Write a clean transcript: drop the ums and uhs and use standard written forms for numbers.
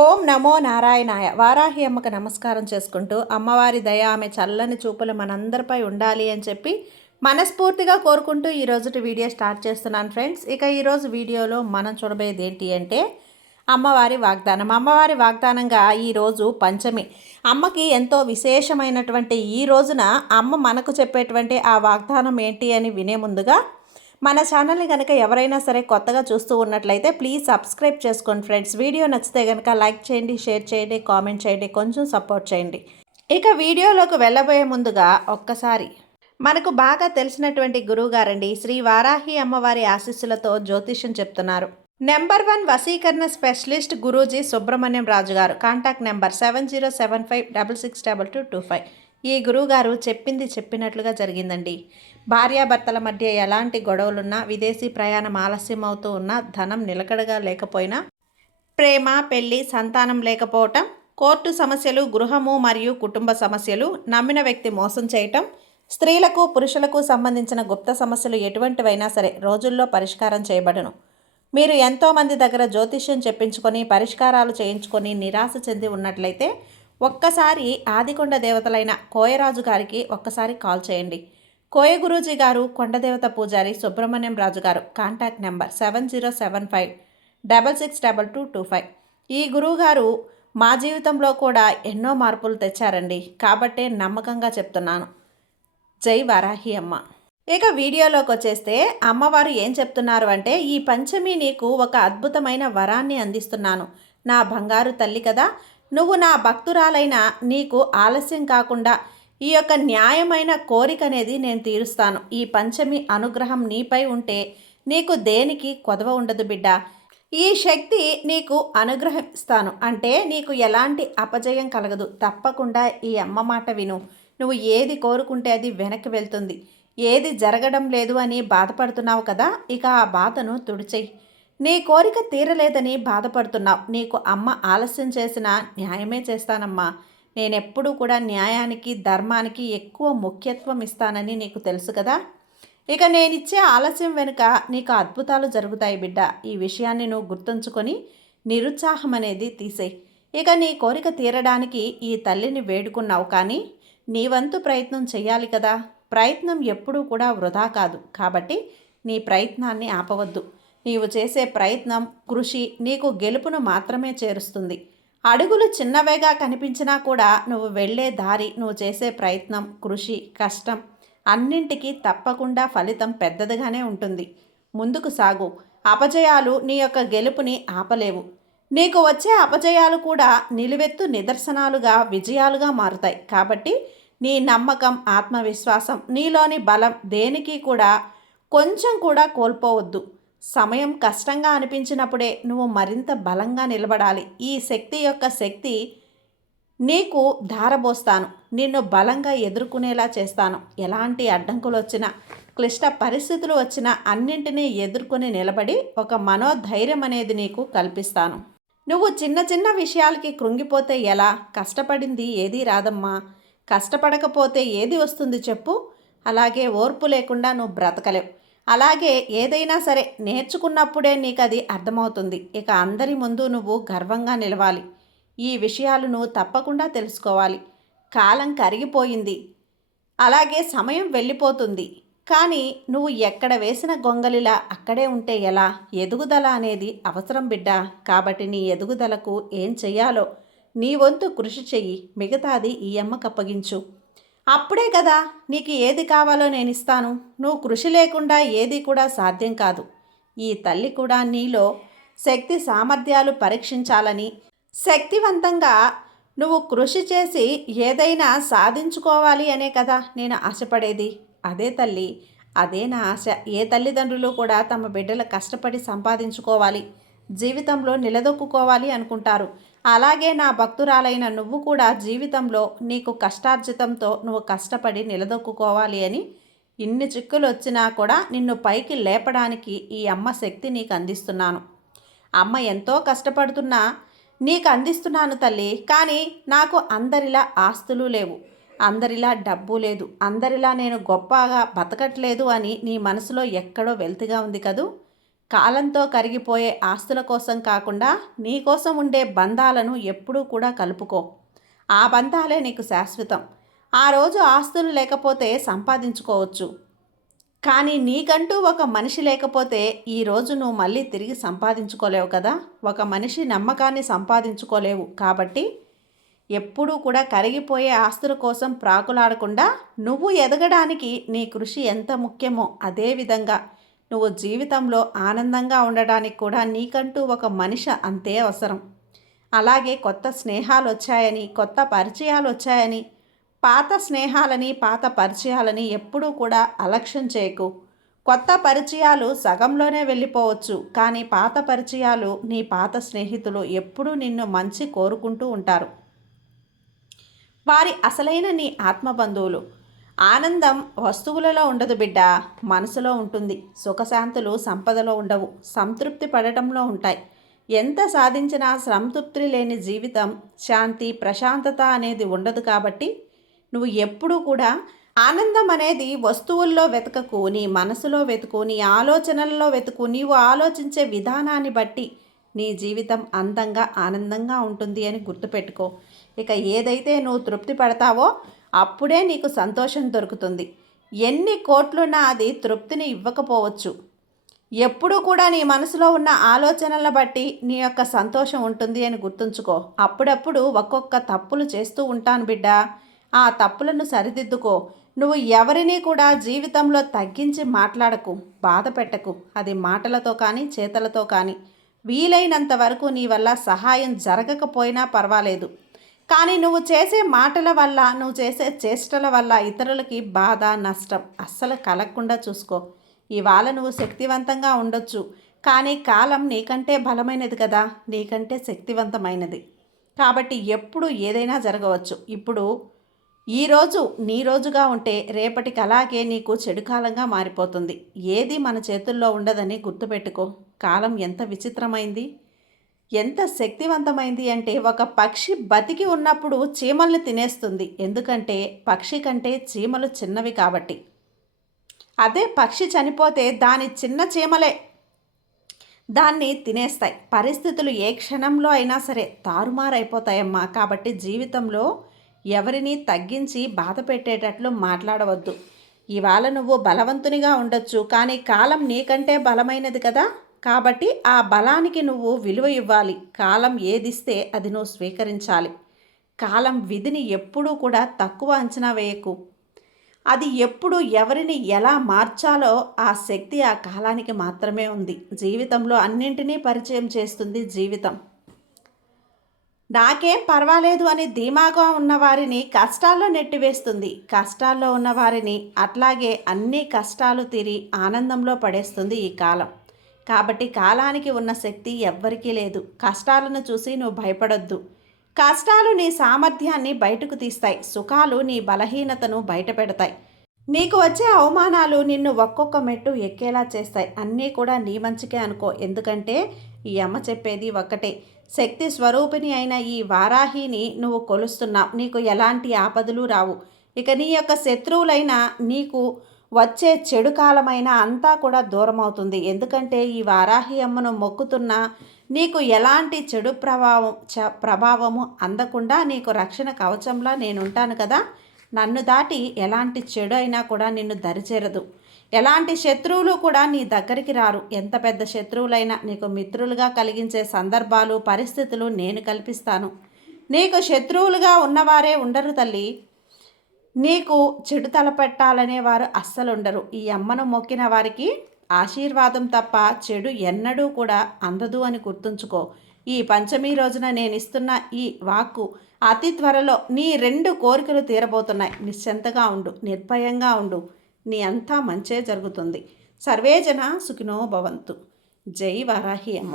ఓం నమో నారాయణాయ. వారాహి అమ్మకు నమస్కారం చేసుకుంటూ అమ్మవారి దయ ఆమె చల్లని చూపులు మనందరిపై ఉండాలి అని చెప్పి మనస్ఫూర్తిగా కోరుకుంటూ ఈరోజుటి వీడియో స్టార్ట్ చేస్తున్నాను ఫ్రెండ్స్. ఇక ఈరోజు వీడియోలో మనం చూడబోయేది ఏంటి అంటే అమ్మవారి వాగ్దానం. అమ్మవారి వాగ్దానంగా ఈరోజు పంచమి. అమ్మకి ఎంతో విశేషమైనటువంటి ఈ రోజున అమ్మ మనకు చెప్పేటువంటి ఆ వాగ్దానం ఏంటి అని వినే ముందుగా మన ఛానల్ని కనుక ఎవరైనా సరే కొత్తగా చూస్తూ ఉన్నట్లయితే ప్లీజ్ సబ్స్క్రైబ్ చేసుకోండి ఫ్రెండ్స్. వీడియో నచ్చితే కనుక లైక్ చేయండి, షేర్ చేయండి, కామెంట్ చేయండి, కొంచెం సపోర్ట్ చేయండి. ఇక వీడియోలోకి వెళ్ళబోయే ముందుగా ఒక్కసారి మనకు బాగా తెలిసినటువంటి గురువుగారండి శ్రీ వారాహి అమ్మవారి ఆశీస్సులతో జ్యోతిష్యం చెప్తున్నారు. నెంబర్ 1 వశీకరణ స్పెషలిస్ట్ గురూజీ సుబ్రహ్మణ్యం రాజు గారు. Contact number 7075662225. ఈ గురువుగారు చెప్పింది చెప్పినట్లుగా జరిగిందండి. భార్యాభర్తల మధ్య ఎలాంటి గొడవలున్నా, విదేశీ ప్రయాణం ఆలస్యం అవుతూ ఉన్నా, ధనం నిలకడగా లేకపోయినా, ప్రేమ, పెళ్లి, సంతానం లేకపోవటం, కోర్టు సమస్యలు, గృహము మరియు కుటుంబ సమస్యలు, నమ్మిన వ్యక్తి మోసం చేయటం, స్త్రీలకు పురుషులకు సంబంధించిన గుప్త సమస్యలు ఎటువంటివైనా సరే రోజుల్లో పరిష్కారం చేయబడును. మీరు ఎంతోమంది దగ్గర జ్యోతిష్యం చెప్పించుకొని పరిష్కారాలు చేయించుకొని నిరాశ చెంది ఉన్నట్లయితే ఒక్కసారి ఆదికొండ దేవతలైన కోయరాజు గారికి ఒక్కసారి కాల్ చేయండి. కోయ గురూజీ గారు కొండదేవత పూజారి సుబ్రహ్మణ్యం రాజు గారు. Contact number 7075662225. ఈ గురువుగారు మా జీవితంలో కూడా ఎన్నో మార్పులు తెచ్చారండి. కాబట్టే నమ్మకంగా చెప్తున్నాను. జై వారాహి అమ్మ. ఇక వీడియోలోకి వచ్చేస్తే అమ్మవారు ఏం చెప్తున్నారు అంటే, ఈ పంచమి నీకు ఒక అద్భుతమైన వరాన్ని అందిస్తున్నాను. నా బంగారు తల్లి కదా, నువ్వు నా భక్తురాలైన నీకు ఆలస్యం కాకుండా ఈ యొక్క న్యాయమైన కోరిక అనేది నేను తీరుస్తాను. ఈ పంచమి అనుగ్రహం నీపై ఉంటే నీకు దేనికి కొదవ ఉండదు బిడ్డ. ఈ శక్తి నీకు అనుగ్రహిస్తాను అంటే నీకు ఎలాంటి అపజయం కలగదు. తప్పకుండా ఈ అమ్మ మాట విను. నువ్వు ఏది కోరుకుంటే అది వెనక్కి వెళ్తుంది. ఏది జరగడం లేదు అని బాధపడుతున్నావు కదా, ఇక ఆ బాధను తుడిచేయి. నీ కోరిక తీరలేదని బాధపడుతున్నావు. నీకు అమ్మ ఆలస్యం చేసిన న్యాయమే చేస్తానమ్మా. నేనెప్పుడూ కూడా న్యాయానికి, ధర్మానికి ఎక్కువ ముఖ్యత్వం ఇస్తానని నీకు తెలుసు కదా. ఇక నేనిచ్చే ఆలస్యం వెనుక నీకు అద్భుతాలు జరుగుతాయి బిడ్డ. ఈ విషయాన్ని నువ్వు గుర్తుంచుకొని నిరుత్సాహం అనేది తీసేయి. ఇక నీ కోరిక తీరడానికి ఈ తల్లిని వేడుకున్నావు, కానీ నీ వంతు ప్రయత్నం చెయ్యాలి కదా. ప్రయత్నం ఎప్పుడూ కూడా వృధా కాదు. కాబట్టి నీ ప్రయత్నాన్ని ఆపవద్దు. నీవు చేసే ప్రయత్నం, కృషి నీకు గెలుపును మాత్రమే చేరుస్తుంది. అడుగులు చిన్నవేగా కనిపించినా కూడా నువ్వు వెళ్ళే దారి, నువ్వు చేసే ప్రయత్నం, కృషి, కష్టం అన్నింటికీ తప్పకుండా ఫలితం పెద్దదిగానే ఉంటుంది. ముందుకు సాగు. అపజయాలు నీ యొక్క గెలుపుని ఆపలేవు. నీకు వచ్చే అపజయాలు కూడా నిలువెత్తు నిదర్శనాలుగా, విజయాలుగా మారుతాయి. కాబట్టి నీ నమ్మకం, ఆత్మవిశ్వాసం, నీలోని బలం దేనికి కూడా కొంచెం కూడా కోల్పోవద్దు. సమయం కష్టంగా అనిపించినప్పుడే నువ్వు మరింత బలంగా నిలబడాలి. ఈ శక్తి యొక్క శక్తి నీకు ధారబోస్తాను. నిన్ను బలంగా ఎదుర్కొనేలా చేస్తాను. ఎలాంటి అడ్డంకులు వచ్చినా, క్లిష్ట పరిస్థితులు వచ్చినా అన్నింటినీ ఎదుర్కొని నిలబడి ఒక మనోధైర్యం అనేది నీకు కల్పిస్తాను. నువ్వు చిన్న చిన్న విషయాలకి కృంగిపోతే ఎలా? కష్టపడింది ఏదీ రాదమ్మా. కష్టపడకపోతే ఏది వస్తుంది చెప్పు? అలాగే ఓర్పు లేకుండా నువ్వు బ్రతకలేవు. అలాగే ఏదైనా సరే నేర్చుకున్నప్పుడే నీకు అది అర్థమవుతుంది. ఇక అందరి ముందు నువ్వు గర్వంగా నిలవాలి. ఈ విషయాలు నువ్వు తప్పకుండా తెలుసుకోవాలి. కాలం కరిగిపోయింది, అలాగే సమయం వెళ్ళిపోతుంది. కానీ నువ్వు ఎక్కడ వేసిన గొంగలిలా అక్కడే ఉంటే ఎలా? ఎదుగుదల అనేది అవసరం బిడ్డ. కాబట్టి నీ ఎదుగుదలకు ఏం చెయ్యాలో నీ వంతు కృషి చెయ్యి. మిగతాది ఈ అమ్మకు అప్పగించు. అప్పుడే కదా నీకు ఏది కావాలో నేను ఇస్తాను. నువ్వు కృషి లేకుండా ఏది కూడా సాధ్యం కాదు. ఈ తల్లి కూడా నీలో శక్తి సామర్థ్యాలు పరీక్షించాలని, శక్తివంతంగా నువ్వు కృషి చేసి ఏదైనా సాధించుకోవాలి అనే కదా నేను ఆశపడేది. అదే తల్లి, అదే నా ఆశ. ఏ తల్లిదండ్రులు కూడా తమ బిడ్డలు కష్టపడి సంపాదించుకోవాలి, జీవితంలో నిలదొక్కుకోవాలి అనుకుంటారు. అలాగే నా భక్తురాలైన నువ్వు కూడా జీవితంలో నీకు కష్టార్జితంతో నువ్వు కష్టపడి నిలదొక్కుకోవాలి అని, ఇన్ని చిక్కులు వచ్చినా కూడా నిన్ను పైకి లేపడానికి ఈ అమ్మ శక్తి నీకు అందిస్తున్నాను. అమ్మ ఎంతో కష్టపడుతున్నా నీకు అందిస్తున్నాను తల్లి. కానీ నాకు అందరిలా ఆస్తులు లేవు, అందరిలా డబ్బు లేదు, అందరిలా నేను గొప్పగా బతకట్లేదు అని నీ మనసులో ఎక్కడో వెల్తిగా ఉంది కదూ. కాలంతో కరిగిపోయే ఆస్తుల కోసం కాకుండా నీ కోసం ఉండే బంధాలను ఎప్పుడూ కూడా కలుపుకో. ఆ బంధాలే నీకు శాశ్వతం. ఆ రోజు ఆస్తులు లేకపోతే సంపాదించుకోవచ్చు, కానీ నీకంటూ ఒక మనిషి లేకపోతే ఈరోజు నువ్వు మళ్ళీ తిరిగి సంపాదించుకోలేవు కదా. ఒక మనిషి నమ్మకాన్ని సంపాదించుకోలేవు. కాబట్టి ఎప్పుడూ కూడా కరిగిపోయే ఆస్తుల కోసం ప్రాకులాడకుండా నువ్వు ఎదగడానికి నీ కృషి ఎంత ముఖ్యమో అదేవిధంగా నువ్వు జీవితంలో ఆనందంగా ఉండడానికి కూడా నీకంటూ ఒక మనిషి అంతే అవసరం. అలాగే కొత్త స్నేహాలు వచ్చాయని, కొత్త పరిచయాలు వచ్చాయని, పాత స్నేహాలని, పాత పరిచయాలని ఎప్పుడూ కూడా అలక్ష్యం చేయకు. కొత్త పరిచయాలు సగంలోనే వెళ్ళిపోవచ్చు, కానీ పాత పరిచయాలు, నీ పాత స్నేహితులు ఎప్పుడూ నిన్ను మంచి కోరుకుంటూ ఉంటారు. వారి అసలైన నీ ఆత్మబంధువులు. ఆనందం వస్తువులలో ఉండదు బిడ్డ, మనసులో ఉంటుంది. సుఖశాంతులు సంపదలో ఉండవు, సంతృప్తి పడటంలో ఉంటాయి. ఎంత సాధించినా సంతృప్తి లేని జీవితం, శాంతి ప్రశాంతత అనేది ఉండదు. కాబట్టి నువ్వు ఎప్పుడూ కూడా ఆనందం అనేది వస్తువుల్లో వెతకకు, నీ మనసులో వెతుకు, నీ ఆలోచనల్లో వెతుకు. నీవు ఆలోచించే విధానాన్ని బట్టి నీ జీవితం అందంగా ఆనందంగా ఉంటుంది అని గుర్తుపెట్టుకో. ఇక ఏదైతే నువ్వు తృప్తి పడతావో అప్పుడే నీకు సంతోషం దొరుకుతుంది. ఎన్ని కోట్లున్నా అది తృప్తిని ఇవ్వకపోవచ్చు. ఎప్పుడూ కూడా నీ మనసులో ఉన్న ఆలోచనలను బట్టి నీ యొక్క సంతోషం ఉంటుంది అని గుర్తుంచుకో. అప్పుడప్పుడు ఒక్కొక్క తప్పులు చేస్తూ ఉంటాను బిడ్డ, ఆ తప్పులను సరిదిద్దుకో. నువ్వు ఎవరినీ కూడా జీవితంలో తగ్గించి మాట్లాడకు, బాధ పెట్టకు. అది మాటలతో కానీ చేతలతో కానీ. వీలైనంత వరకు నీ వల్ల సహాయం జరగకపోయినా పర్వాలేదు, కానీ నువ్వు చేసే మాటల వల్ల, నువ్వు చేసే చేష్టల వల్ల ఇతరులకి బాధ నష్టం అస్సలు కలగకుండా చూసుకో. ఇవాళ నువ్వు శక్తివంతంగా ఉండొచ్చు, కానీ కాలం నీకంటే బలమైనది కదా, నీకంటే శక్తివంతమైనది. కాబట్టి ఎప్పుడు ఏదైనా జరగవచ్చు. ఇప్పుడు ఈరోజు నీ రోజుగా ఉంటే రేపటికి అలాగే నీకు చెడు కాలంగా మారిపోతుంది. ఏది మన చేతుల్లో ఉండదని గుర్తుపెట్టుకో. కాలం ఎంత విచిత్రమైంది, ఎంత శక్తివంతమైంది అంటే ఒక పక్షి బతికి ఉన్నప్పుడు చీమల్ని తినేస్తుంది. ఎందుకంటే పక్షి కంటే చీమలు చిన్నవి కాబట్టి. అదే పక్షి చనిపోతే దాని చిన్న చీమలే దాన్ని తినేస్తాయి. పరిస్థితులు ఏ క్షణంలో అయినా సరే తారుమారైపోతాయమ్మా. కాబట్టి జీవితంలో ఎవరిని తగ్గించి బాధ పెట్టేటట్లు మాట్లాడవద్దు. ఇవాళ నువ్వు బలవంతునిగా ఉండొచ్చు, కానీ కాలం నీకంటే బలమైనది కదా. కాబట్టి ఆ బలానికి నువ్వు విలువ ఇవ్వాలి. కాలం ఏదిస్తే అది నువ్వు స్వీకరించాలి. కాలం విధిని ఎప్పుడూ కూడా తక్కువ అంచనా వేయకు. అది ఎప్పుడు ఎవరిని ఎలా మార్చాలో ఆ శక్తి ఆ కాలానికి మాత్రమే ఉంది. జీవితంలో అన్నింటినీ పరిచయం చేస్తుంది జీవితం. నాకేం పర్వాలేదు అని ధీమాగా ఉన్నవారిని కష్టాల్లో నెట్టివేస్తుంది. కష్టాల్లో ఉన్నవారిని అట్లాగే అన్ని కష్టాలు తీరి ఆనందంలో పడేస్తుంది ఈ కాలం. కాబట్టి కాలానికి ఉన్న శక్తి ఎవ్వరికీ లేదు. కష్టాలను చూసి నువ్వు భయపడొద్దు. కష్టాలు నీ సామర్థ్యాన్ని బయటకు తీస్తాయి. సుఖాలు నీ బలహీనతను బయట పెడతాయి. నీకు వచ్చే అవమానాలు నిన్ను ఒక్కొక్క మెట్టు ఎక్కేలా చేస్తాయి. అన్నీ కూడా నీ మంచికే అనుకో. ఎందుకంటే ఈ అమ్మ చెప్పేది ఒక్కటే. శక్తి స్వరూపిణి అయిన ఈ వారాహిని నువ్వు కొలుస్తున్నావు. నీకు ఎలాంటి ఆపదలు రావు. ఇక నీ యొక్క శత్రువులైనా నీకు వచ్చే చెడు కాలమైనా అంతా కూడా దూరం అవుతుంది. ఎందుకంటే ఈ వారాహి అమ్మను మొక్కుతున్నా నీకు ఎలాంటి చెడు ప్రభావము అందకుండా నీకు రక్షణ కవచంలా నేనుంటాను కదా. నన్ను దాటి ఎలాంటి చెడు అయినా కూడా నిన్ను దరిచేరదు. ఎలాంటి శత్రువులు కూడా నీ దగ్గరికి రారు. ఎంత పెద్ద శత్రువులైనా నీకు మిత్రులుగా కలిగించే సందర్భాలు, పరిస్థితులు నేను కల్పిస్తాను. నీకు శత్రువులుగా ఉన్నవారే ఉండరు తల్లి. నీకు చెడు తలపెట్టాలనేవారు అస్సలు ఉండరు. ఈ అమ్మను మొక్కిన వారికి ఆశీర్వాదం తప్ప చెడు ఎన్నడూ కూడా అందదు అని గుర్తుంచుకో. ఈ పంచమి రోజున నేను ఇస్తున్న ఈ వాక్కు అతి త్వరలో నీ 2 కోరికలు తీరబోతున్నాయి. నిశ్చింతగా ఉండు, నిర్భయంగా ఉండు. నీ అంతా మంచే జరుగుతుంది. సర్వేజన సుఖినో భవంతు. జై వారాహి అమ్మ.